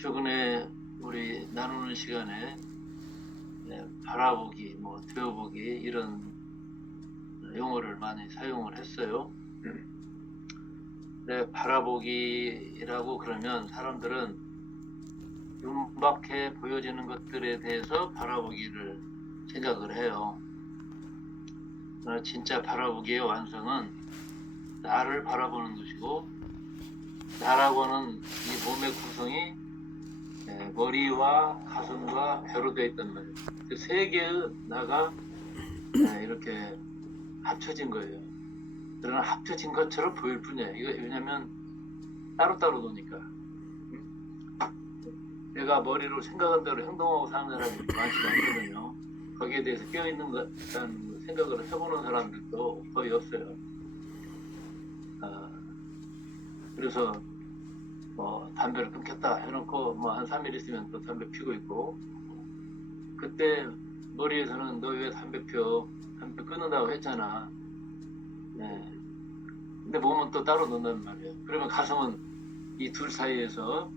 최근에 우리 나누는 시간에 바라보기, 되어보기 이런 용어를 많이 사용을 했어요. 바라보기라고 그러면 사람들은 눈밖에 보여지는 것들에 대해서 바라보기를 생각을 해요. 그러나 진짜 바라보기의 완성은 나를 바라보는 것이고, 나라고 하는 이 몸의 구성이 머리와 가슴과 배로 되어 있단 말이에요. 그 세 개의 나가 이렇게 합쳐진 거예요. 그러나 합쳐진 것처럼 보일 뿐이에요. 이거 왜냐면 따로따로 노니까. 내가 머리로 생각한 대로 행동하고 사는 사람이 많지 않거든요. 거기에 대해서 깨어있는 것이라는 생각을 해보는 사람들도 거의 없어요. 그래서 담배를 끊겠다 해놓고 한 3일 있으면 또 담배 피고 있고, 그때 머리에서는 너 왜 담배 펴? 담배 끊는다고 했잖아. 근데 몸은 또 따로 논단 말이에요. 그러면 가슴은 이 둘 사이에서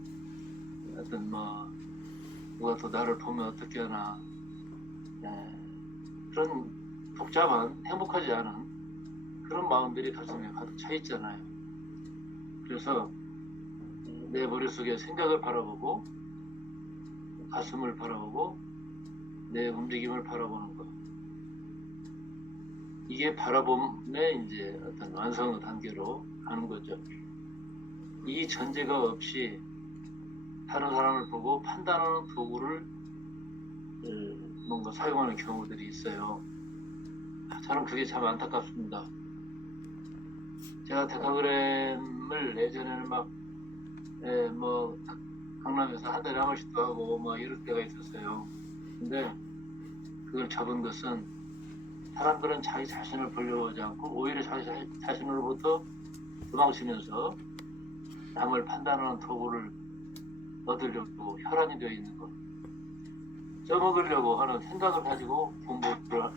어떤 누가 또 나를 보면 어떻게 하나, 그런 복잡한 행복하지 않은 그런 마음들이 가슴에 가득 차 있잖아요. 그래서 내 머릿속에 생각을 바라보고 가슴을 바라보고 내 움직임을 바라보는 것, 이게 바라봄의 이제 어떤 완성의 단계로 가는 거죠. 이 전제가 없이 다른 사람을 보고 판단하는 도구를 뭔가 사용하는 경우들이 있어요. 저는 그게 참 안타깝습니다. 제가 데카그램을 예전에는 강남에서 한 달에 한 번씩도 하고 이럴 때가 있었어요. 근데 그걸 접은 것은 사람들은 자기 자신을 보려고 하지 않고 오히려 자기 자신으로부터 도망치면서 남을 판단하는 도구를 얻으려고 혈안이 되어 있는 것, 써먹으려고 하는 생각을 가지고 공부를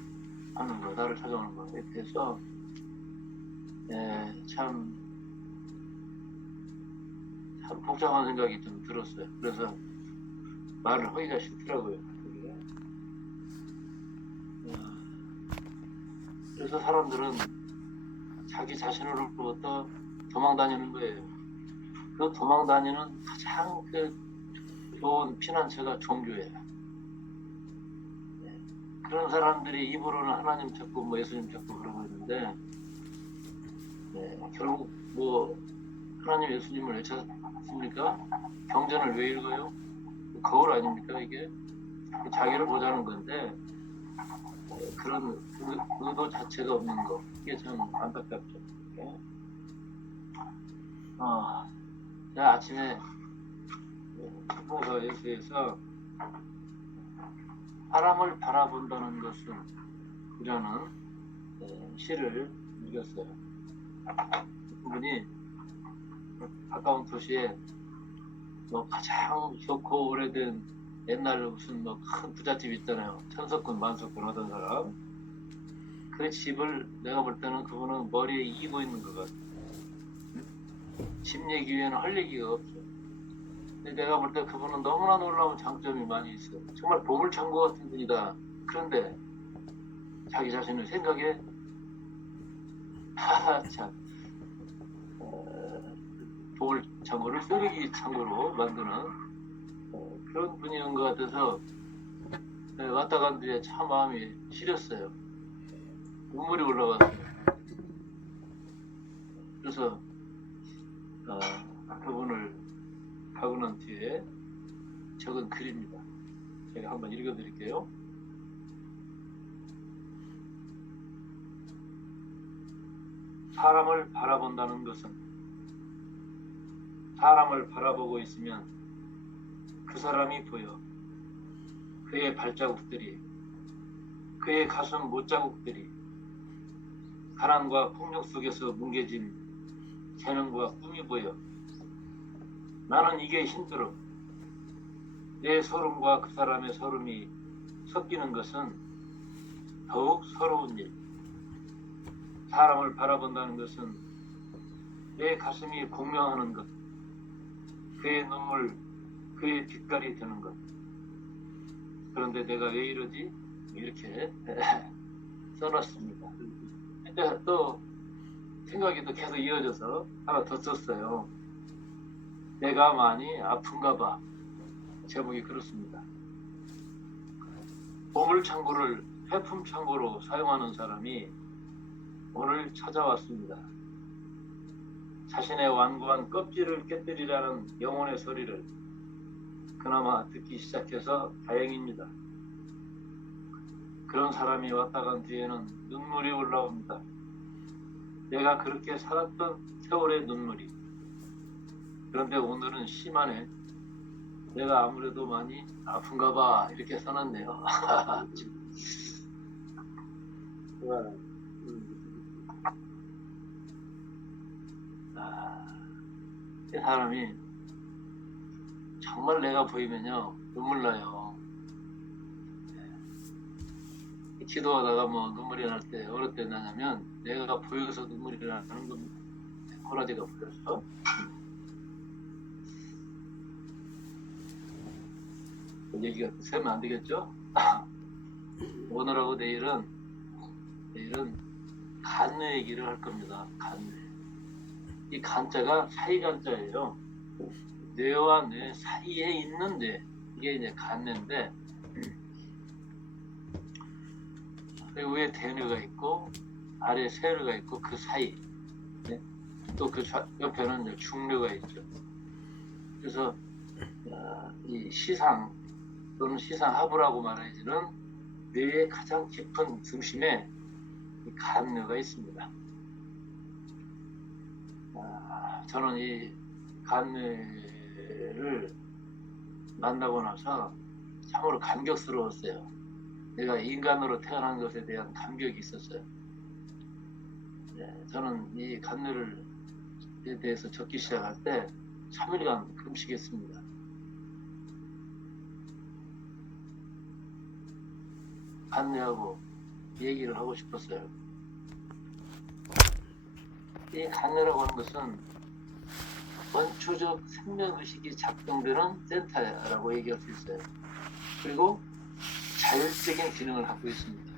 하는 거, 나를 찾아오는 거에 대해서 참 복잡한 생각이 좀 들었어요. 그래서 말을 하기가 싫더라고요. 그래서 사람들은 자기 자신으로부터 도망 다니는 거예요. 그 도망 다니는 가장 좋은 피난처가 종교예요. 그런 사람들이 입으로는 하나님 찾고 예수님 찾고 그러고 있는데, 결국 하나님 예수님을 왜 찾습니까? 경전을 왜 읽어요? 거울 아닙니까 이게? 자기를 보자는 건데 그런 의도 자체가 없는 거, 이게 참 안타깝죠. 제가 아침에 성서 예수에서 사람을 바라본다는 것은 이라는 시를 읽었어요. 그분이 가까운 도시에 가장 좋고 오래된 옛날 무슨 큰 부잣집 있잖아요. 천석군 만석군 하던 사람. 그 집을 내가 볼 때는 그분은 머리에 이기고 있는 것 같아요. 집 얘기 외에는 할 얘기가 없어요. 근데 내가 볼 때 그분은 너무나 놀라운 장점이 많이 있어요. 정말 보물창고 같은 분이다. 그런데 자기 자신을 생각에 참 보물창고를 쓰레기 창고로 만드는 그런 분인 것 같아서 왔다 간 뒤에 참 마음이 시렸어요. 눈물이 올라왔어요. 그래서 그분을 가고 난 뒤에 적은 글입니다. 제가 한번 읽어드릴게요. 사람을 바라본다는 것은 사람을 바라보고 있으면 그 사람이 보여. 그의 발자국들이, 그의 가슴 못자국들이 가난과 폭력 속에서 뭉개진 재능과 꿈이 보여. 나는 이게 힘들어. 내 소름과 그 사람의 소름이 섞이는 것은 더욱 서러운 일. 사람을 바라본다는 것은 내 가슴이 공명하는 것, 그의 눈물, 그의 빛깔이 되는 것. 그런데 내가 왜 이러지? 이렇게 써놨습니다. 근데 또 생각이 또 계속 이어져서 하나 더 썼어요. 내가 많이 아픈가 봐. 제목이 그렇습니다. 보물창고를 회품창고로 사용하는 사람이 오늘 찾아왔습니다. 자신의 완고한 껍질을 깨뜨리라는 영혼의 소리를 그나마 듣기 시작해서 다행입니다. 그런 사람이 왔다 간 뒤에는 눈물이 올라옵니다. 내가 그렇게 살았던 세월의 눈물이. 그런데 오늘은 심하네. 내가 아무래도 많이 아픈가 봐. 이렇게 써놨네요. 이 사람이 정말 내가 보이면요 눈물 나요. 기도하다가 뭐 눈물이 날 때 어느 때 나냐면 내가 보여서 눈물이 나는 겁니다. 호라지가 보여서. 얘기가 세면 안 되겠죠? 오늘하고 내일은 간뇌 얘기를 할 겁니다. 간뇌. 이 간자가 사이간자예요. 뇌와 뇌 사이에 있는 뇌. 이게 이제 간뇌인데, 위에 대뇌가 있고 아래 세뇌가 있고 그 사이, 네? 또 그 옆에는 중뇌가 있죠. 그래서 이 시상 또는 시상하부라고 말해지는 뇌의 가장 깊은 중심에 이 간뇌가 있습니다. 저는 이 간뇌를 만나고 나서 참으로 감격스러웠어요. 내가 인간으로 태어난 것에 대한 감격이 있었어요. 저는 이 간뇌에 대해서 적기 시작할 때 3일간 금식했습니다. 간뇌하고 얘기를 하고 싶었어요. 이 간뇌라고 하는 것은 원초적 생명의식이 작동되는 센터라고 얘기할 수 있어요. 그리고 자율적인 기능을 갖고 있습니다.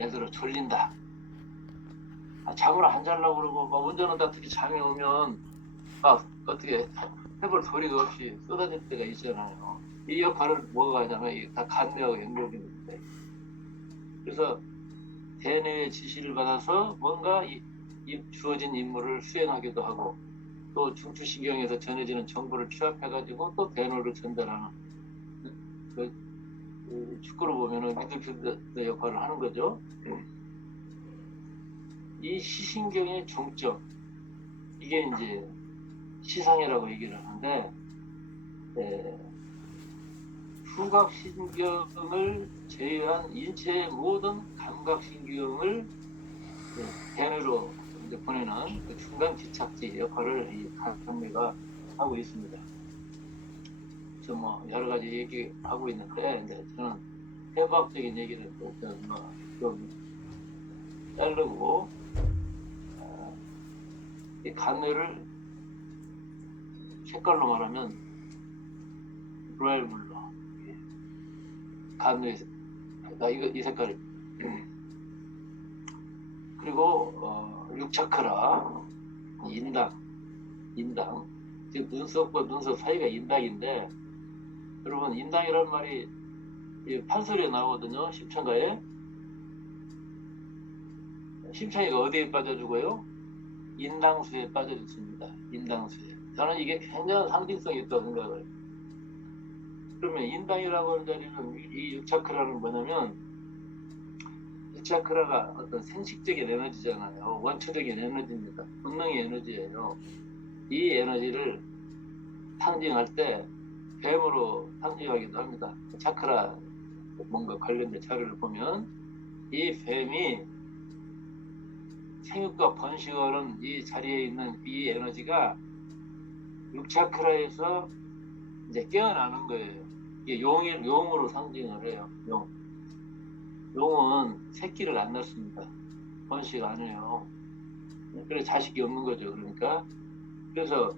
예를 들어 졸린다. 잠을 안 자려고 그러고 막 운전하다 특히 잠이 오면 어떻게 해볼 도리가 없이 쏟아질 때가 있잖아요. 이 역할을 뭐가 하냐면 이게 다 간뇌하고 연결이 됩니다. 그래서 대뇌의 지시를 받아서 뭔가 주어진 임무를 수행하기도 하고 또 중추신경에서 전해지는 정보를 취합해가지고 또 대뇌로 전달하는 축구로 보면은 미드필더 역할을 하는 거죠. 이 시신경의 종점, 이게 이제 시상이라고 얘기를 하는데, 후각신경을 제외한 인체의 모든 감각신경을 대뇌로 이제 보내는 그 중간 기착지 역할을 이 간뇌가 하고 있습니다. 그래서 뭐 여러 가지 얘기하고 있는데, 이제 저는 해부학적인 얘기를 좀 자르고, 이 간뇌를 색깔로 말하면 로얄 블루, 간뇌 이 색깔이. 그리고 6차크라 인당 즉 눈썹과 눈썹 사이가 인당인데, 여러분 인당이라는 말이 판소리에 나오거든요. 심청가에. 심청이가 어디에 빠져 죽어요? 인당수에 빠져 죽습니다. 인당수에. 저는 이게 굉장한 상징성이 있다고 생각을 해요. 그러면 인당이라고 하는 자리는 이 6차크라는 뭐냐면, 6차크라가 어떤 생식적인 에너지잖아요. 원초적인 에너지입니다. 본능의 에너지예요. 이 에너지를 상징할 때 뱀으로 상징하기도 합니다. 차크라 뭔가 관련된 자료를 보면 이 뱀이 생육과 번식하는 이 자리에 있는 이 에너지가 6차크라에서 이제 깨어나는 거예요. 이게 용으로 상징을 해요. 용은 새끼를 안 낳습니다. 번식 안 해요. 그래 자식이 없는 거죠. 그러니까 그래서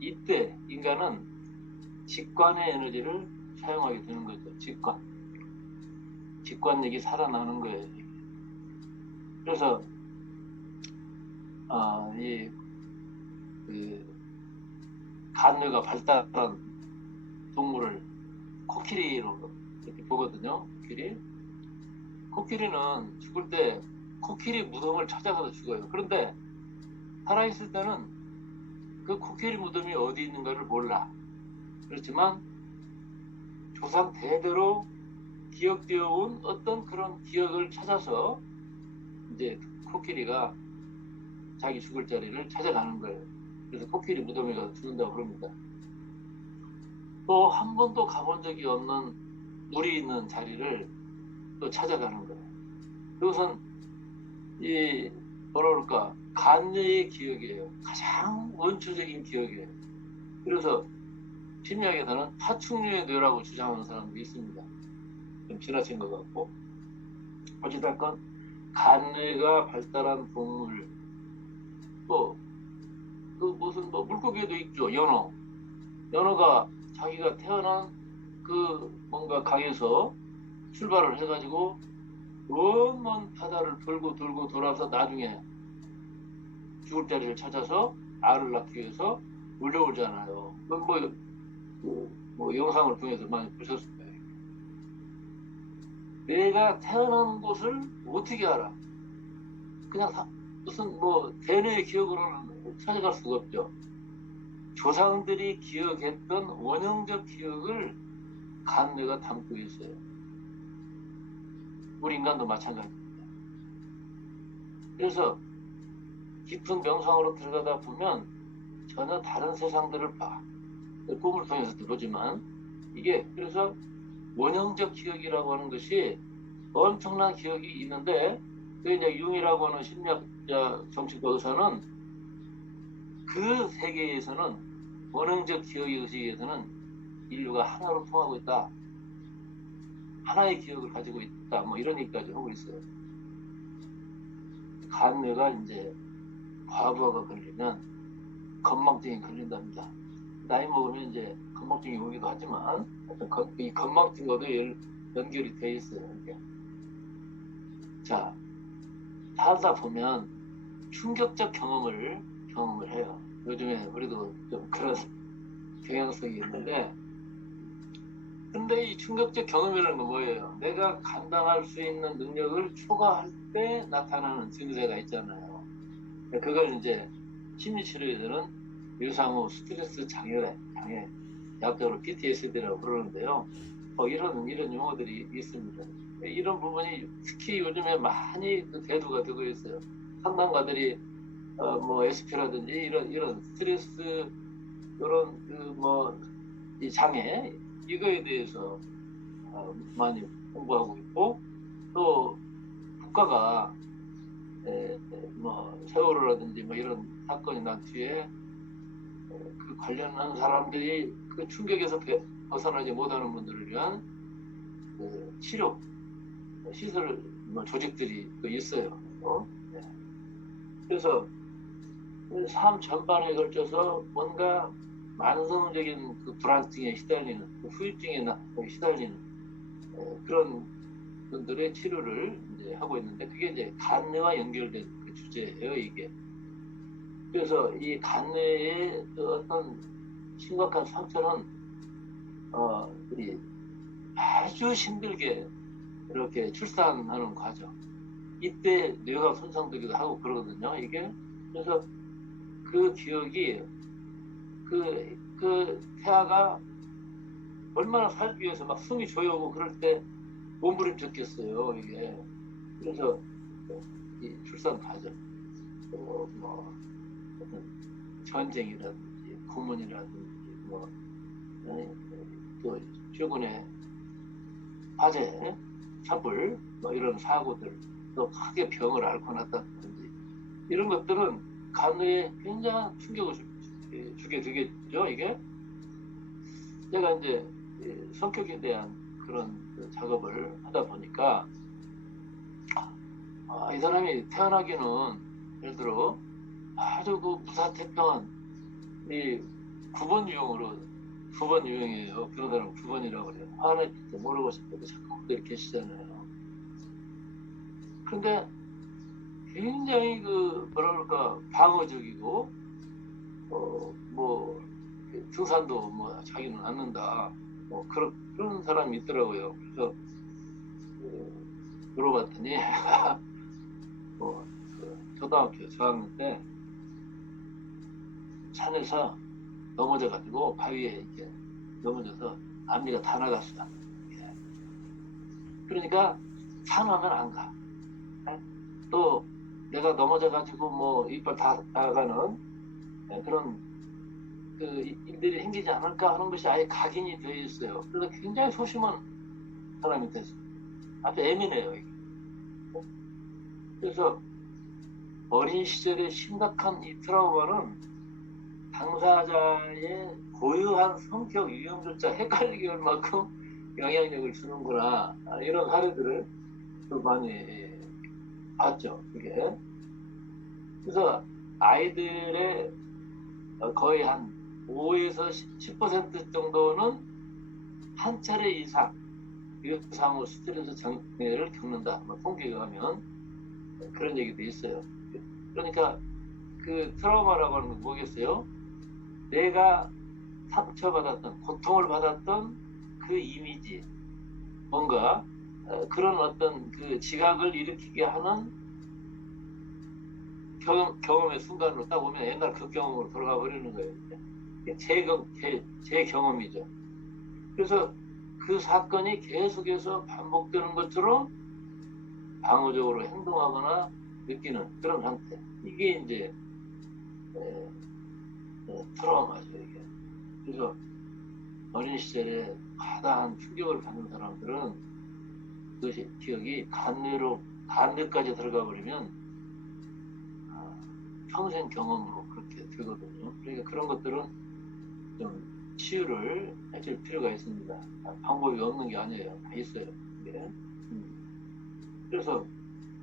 이때 인간은 직관의 에너지를 사용하게 되는 거죠. 직관력이 살아나는 거예요. 그래서 그 간뇌가 발달한 동물을 코끼리로 이렇게 보거든요. 코끼리는 죽을 때 코끼리 무덤을 찾아가서 죽어요. 그런데 살아있을 때는 그 코끼리 무덤이 어디 있는가를 몰라. 그렇지만 조상 대대로 기억되어 온 어떤 그런 기억을 찾아서 이제 코끼리가 자기 죽을 자리를 찾아가는 거예요. 그래서 코끼리 무덤에 가서 죽는다고 그럽니다. 또 한 번도 가본 적이 없는 물이 있는 자리를 또 찾아가는 거예요. 그것은 뭐라 그럴까, 간뇌의 기억이에요. 가장 원초적인 기억이에요. 그래서 심리학에서는 파충류의 뇌라고 주장하는 사람도 있습니다. 좀 지나친 것 같고, 어찌됐건 간뇌가 발달한 동물, 또 그 무슨 물고기에도 있죠. 연어가 자기가 태어난 그 뭔가 강에서 출발을 해가지고 먼 바다를 돌고 돌아서 나중에 죽을 자리를 찾아서 알을 낳기 위해서 물려오잖아요. 뭐 영상을 통해서 많이 보셨을 거예요. 내가 태어난 곳을 어떻게 알아? 그냥 무슨 대뇌의 기억으로는 찾아갈 수가 없죠. 조상들이 기억했던 원형적 기억을 간뇌가 담고 있어요. 우리 인간도 마찬가지입니다. 그래서 깊은 명상으로 들어가다 보면 전혀 다른 세상들을 봐. 꿈을 통해서도 보지만 이게 그래서 원형적 기억이라고 하는 것이 엄청난 기억이 있는데, 그 이제 융이라고 하는 심리학자 정신과 의사는 그 세계에서는 원형적 기억의 의식에서는 인류가 하나로 통하고 있다. 하나의 기억을 가지고 있다. 뭐 이런 얘기까지 하고 있어요. 간뇌가 이제 과부하가 걸리면 건망증이 걸린답니다. 나이 먹으면 이제 건망증이 오기도 하지만 이 건망증과도 연결이 돼 있어요. 이게. 자, 살다 보면 충격적 경험을 해요. 요즘에 우리도 좀 그런 경향성이 있는데, 근데 이 충격적 경험이라는 건 뭐예요? 내가 감당할 수 있는 능력을 초과할 때 나타나는 증세가 있잖아요. 그걸 이제 심리치료에서는 유상후 스트레스 장애, 약자로 PTSD라고 그러는데요. 이런 용어들이 있습니다. 이런 부분이 특히 요즘에 많이 대두가 되고 있어요. 상담가들이 SP라든지 이런 스트레스, 이런 이 장애, 이거에 대해서 많이 공부하고 있고, 또 국가가 세월호라든지 이런 사건이 난 뒤에 그 관련한 사람들이 그 충격에서 벗어나지 못하는 분들을 위한 치료 시설 조직들이 또 있어요. 네. 그래서 삶 전반에 걸쳐서 뭔가 만성적인 그 불안증에 시달리는, 그 후유증에 시달리는 그런 분들의 치료를 이제 하고 있는데, 그게 이제 간뇌와 연결된 그 주제예요, 이게. 그래서 이 간뇌의 그 어떤 심각한 상처는 아주 힘들게 이렇게 출산하는 과정, 이때 뇌가 손상되기도 하고 그러거든요, 이게. 그래서 그 기억이 그 태아가 얼마나 살기 위해서 막 숨이 조여오고 그럴 때 몸부림쳤겠어요, 이게. 그래서 이 출산 과정, 전쟁이라든지 고문이라든지 또 최근에 화재, 촛불 이런 사고들, 또 크게 병을 앓고 났다든지 이런 것들은 간뇌에 굉장한 충격을 주게 되겠죠, 이게. 제가 이제 성격에 대한 그런 작업을 하다 보니까 이 사람이 태어나기는 예를 들어 아주 그 무사태평한 이 9번 유형으로 9번 유형이에요. 그런 사람 9번이라고 그래요. 화낼 때 모르고 싶어도 자꾸 분들이 계시잖아요. 근데 굉장히 그 뭐라 그럴까 방어적이고 뭐 등산도 뭐 자기는 않는다 뭐 그런 사람이 있더라고요. 그래서 물어봤더니 그 초등학교 저학년 때 산에서 넘어져가지고 바위에 이렇게 넘어져서 앞니가 다 나갔어. 예. 그러니까 산 하면 안 가. 예? 또 내가 넘어져가지고 뭐 이빨 다 나가는 그런 그 일들이 생기지 않을까 하는 것이 아예 각인이 되어 있어요. 그래서 굉장히 소심한 사람이 됐어요. 아주 예민해요. 이게. 그래서 어린 시절의 심각한 이 트라우마는 당사자의 고유한 성격 유형조차 헷갈리게 할 만큼 영향력을 주는구나. 이런 사례들을 또 많이 봤죠. 그게. 그래서 아이들의 거의 한 5에서 10% 정도는 한 차례 이상 이상으로 스트레스 장애를 겪는다. 통계가 하면 그런 얘기도 있어요. 그러니까 그 트라우마라고 하는 건 뭐겠어요? 내가 상처받았던, 고통을 받았던 그 이미지, 뭔가 그런 어떤 그 지각을 일으키게 하는 경험의 순간으로 딱 보면 옛날 그 경험으로 돌아가 버리는 거예요. 제 경험이죠. 그래서 그 사건이 계속해서 반복되는 것처럼 방어적으로 행동하거나 느끼는 그런 상태. 이게 이제 트라우마죠, 이게. 그래서 어린 시절에 과다한 충격을 받는 사람들은 그것이 기억이 간뇌까지 들어가 버리면 평생 경험으로 그렇게 되거든요. 그러니까 그런 것들은 좀 치유를 해줄 필요가 있습니다. 방법이 없는 게 아니에요. 다 있어요. 네. 그래서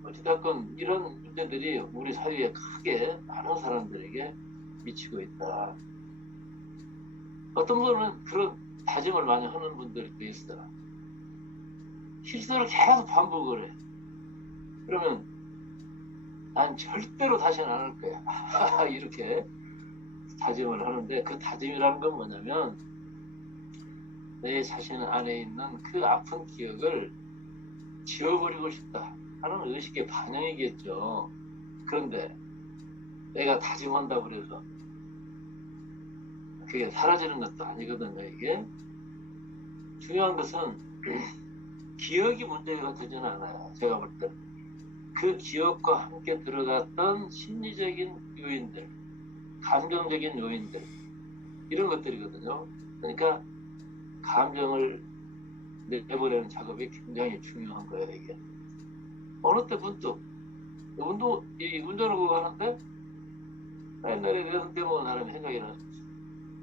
어찌됐건 이런 문제들이 우리 사회에 크게 많은 사람들에게 미치고 있다. 어떤 분은 그런 다짐을 많이 하는 분들도 있어요. 실수를 계속 반복을 해. 그러면 난 절대로 다시는 안 할 거야. 이렇게 다짐을 하는데 그 다짐이라는 건 뭐냐면 내 자신 안에 있는 그 아픈 기억을 지워버리고 싶다 하는 의식의 반영이겠죠. 그런데 내가 다짐한다고 해서 그게 사라지는 것도 아니거든요. 이게 중요한 것은 기억이 문제가 되지는 않아요. 제가 볼 때 그 기억과 함께 들어갔던 심리적인 요인들, 감정적인 요인들 이런 것들이거든요. 그러니까 감정을 내보내는 작업이 굉장히 중요한 거예요. 이게 어느 때 문득 운전을 그거 하는데 옛날에 내가 그때 먹은 사람이 생각이 나서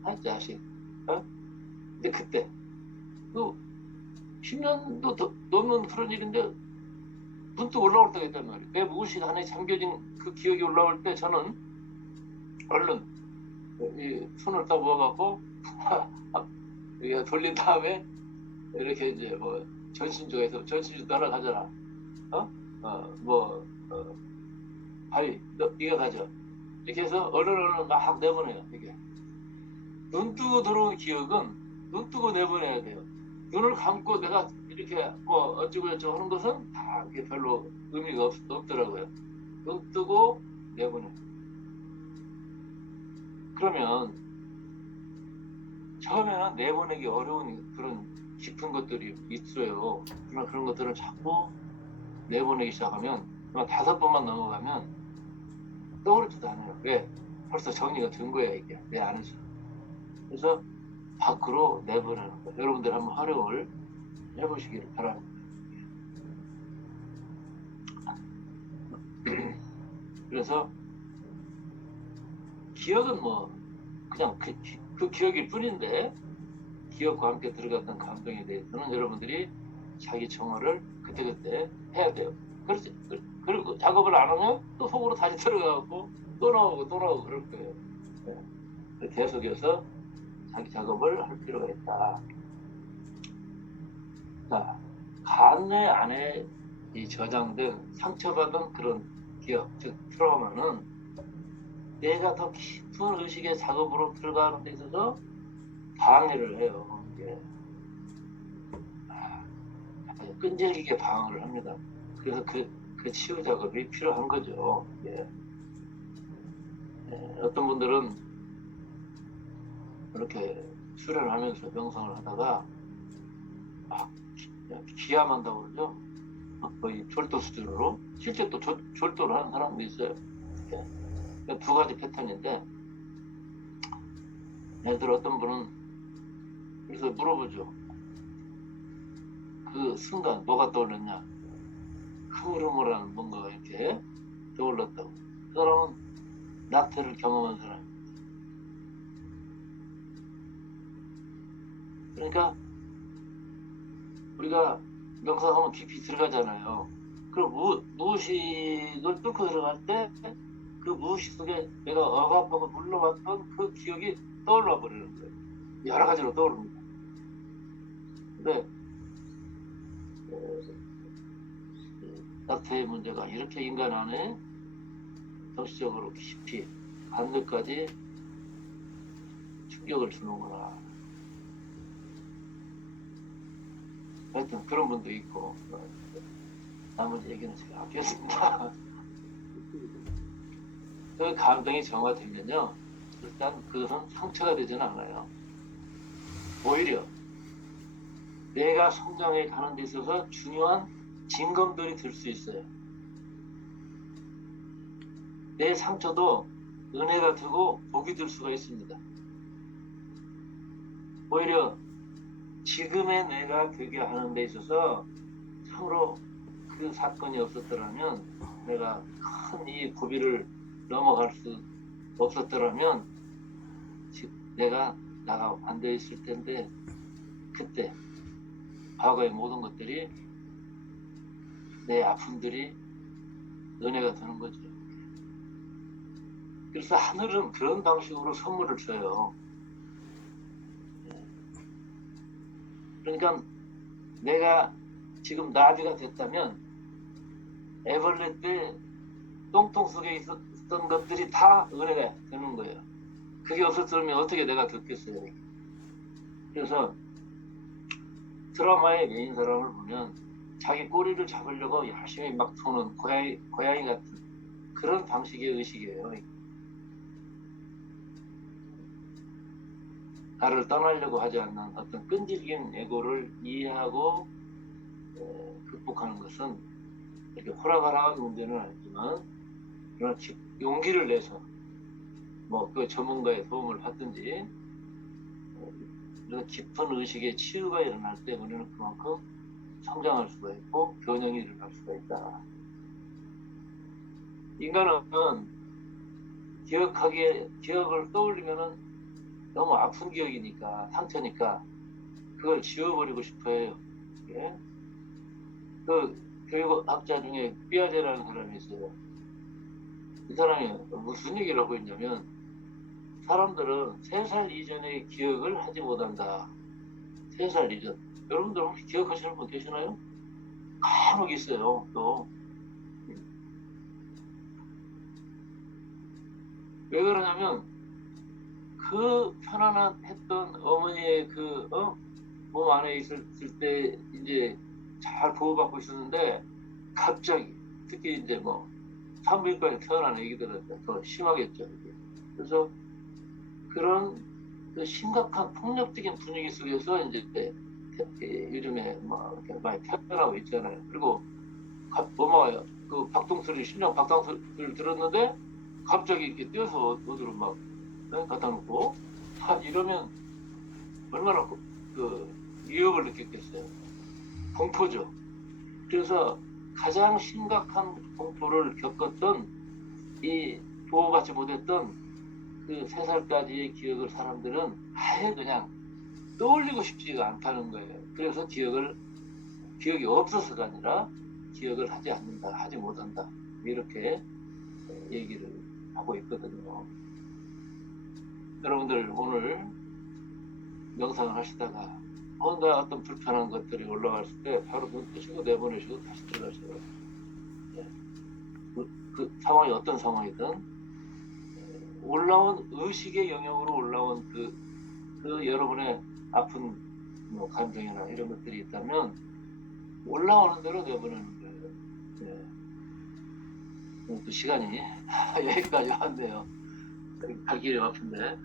아 자식 근데 그때 그 10년도 더 넘는 그런 일인데 문득 올라올 때가 있단 말이에요. 내 무의식 안에 잠겨진 그 기억이 올라올 때 저는 얼른 이 손을 딱 모아갖고 돌린 다음에 이렇게 이제 뭐 전신주에서 전신주 따라가잖아. 바위 네가 가져. 이렇게 해서 어느 막 내보내요. 이게 눈 뜨고 들어온 기억은 눈 뜨고 내보내야 돼요. 눈을 감고 내가 이렇게 뭐 어쩌고 하는 것은 다 그게 별로 의미가 없더라고요. 눈 뜨고 내보내. 그러면 처음에는 내보내기 어려운 그런 깊은 것들이 있어요. 그러나 그런 것들을 자꾸 내보내기 시작하면 5번만 넘어가면 떠오르지도 않아요. 왜? 벌써 정리가 된 거야 이게 내 안에서. 그래서 밖으로 내보내는 거. 여러분들 한번 활용을 해보시기를 바랍니다. 그래서 기억은 뭐 그냥 그 기억일 뿐인데 기억과 함께 들어갔던 감정에 대해서는 여러분들이 자기 정화를 그때그때 해야 돼요. 그렇지. 그리고 작업을 안 하면 또 속으로 다시 들어가고 또 나오고 그럴 거예요. 네. 계속해서 자기 작업을 할 필요가 있다. 자, 간뇌 안에 이 저장된 상처받은 그런 기억, 즉 트라우마는 내가 더 깊은 의식의 작업으로 들어가는 데 있어서 방해를 해요. 이게 아주 끈질기게 방어를 합니다. 그래서 그 치유 작업이 필요한 거죠. 예. 어떤 분들은 이렇게 수련하면서 명상을 하다가 막 기함한다고 그러죠. 거의 졸도 수준으로 실제 또 졸도를 하는 사람도 있어요. 예. 두 가지 패턴인데 예를 들어 어떤 분은 그래서 물어보죠. 그 순간 뭐가 떠올랐냐? 흐물흐물한 뭔가가 이렇게 떠올랐다고. 그 사람은 낙태를 경험한 사람입니다. 그러니까 우리가 명상하면 깊이 들어가잖아요. 그럼 무의식을 뚫고 들어갈 때 그 무의식 속에 내가 억압하고 눌러왔던 그 기억이 떠올라 버리는 거예요. 여러 가지로 떠오릅니다. 근데 낙태의 문제가 이렇게 인간 안에 정치적으로 깊이 반대까지 충격을 주는구나. 하여튼 그런 분도 있고 나머지 얘기는 제가 하겠습니다. 그 감정이 정화되면요 일단 그것은 상처가 되지는 않아요. 오히려 내가 성장해 가는 데 있어서 중요한 징검들이 될 수 있어요. 내 상처도 은혜가 되고 복이 될 수가 있습니다. 오히려 지금의 내가 되게 하는 데 있어서 참으로 그 사건이 없었더라면 내가 큰 이 고비를 넘어갈 수 없었더라면 내가 나가 앉아 있을 텐데 그때 과거의 모든 것들이 내 아픔들이 은혜가 되는 거죠. 그래서 하늘은 그런 방식으로 선물을 줘요. 그러니까 내가 지금 나비가 됐다면 애벌레 때 똥통 속에 있었던 것들이 다 은혜가 되는 거예요. 그게 없었으면 어떻게 내가 겪겠어요. 그래서 드라마의 메인 사람을 보면 자기 꼬리를 잡으려고 열심히 막 도는 고양이 같은 그런 방식의 의식이에요. 나를 떠나려고 하지 않는 어떤 끈질긴 에고를 이해하고 극복하는 것은 이렇게 호락호락한 문제는 아니지만 그러나 용기를 내서 뭐 그 전문가의 도움을 받든지 깊은 의식의 치유가 일어날 때 우리는 그만큼 성장할 수가 있고 변형이 일어날 수가 있다. 인간은 기억을 떠올리면은 너무 아픈 기억이니까 상처니까 그걸 지워버리고 싶어해요. 예? 그 교육학자 중에 삐아제라는 사람이 있어요. 이 사람이 무슨 얘기를 하고 있냐면 사람들은 3살 이전의 기억을 하지 못한다. 3살 이전. 여러분들 혹시 기억하시는 분 계시나요? 간혹 있어요. 또. 왜 그러냐면 그 편안했던 어머니의 몸 안에 있을 때 이제 잘 보호받고 있었는데 갑자기 특히 이제 뭐 산부인과에 태어난 애기들은 더 심하겠죠. 그래서 그런 그 심각한 폭력적인 분위기 속에서 이제 요즘에 뭐 이렇게 많이 태어나고 있잖아요. 그리고 엄마가 그 박동소리 신랑 박동소리를 들었는데 갑자기 이렇게 뛰어서 어디로 막 갖다 놓고 이러면 얼마나 위협을 느꼈겠어요. 공포죠. 그래서 가장 심각한 공포를 겪었던 이 보호받지 못했던 그 3살까지의 기억을 사람들은 아예 그냥 떠올리고 싶지가 않다는 거예요. 그래서 기억이 없어서가 아니라 기억을 하지 않는다, 하지 못한다. 이렇게 얘기를 하고 있거든요. 여러분들 오늘 명상을 하시다가 뭔가 어떤 불편한 것들이 올라왔을 때 바로 눈 뜨시고 내보내시고 다시 들어가셔요. 예. 그 상황이 어떤 상황이든 올라온 의식의 영역으로 올라온 그 여러분의 아픈 뭐 감정이나 이런 것들이 있다면 올라오는 대로 내보내는 거예요. 예. 또 시간이 여기까지 왔네요. 갈 길이 아픈데.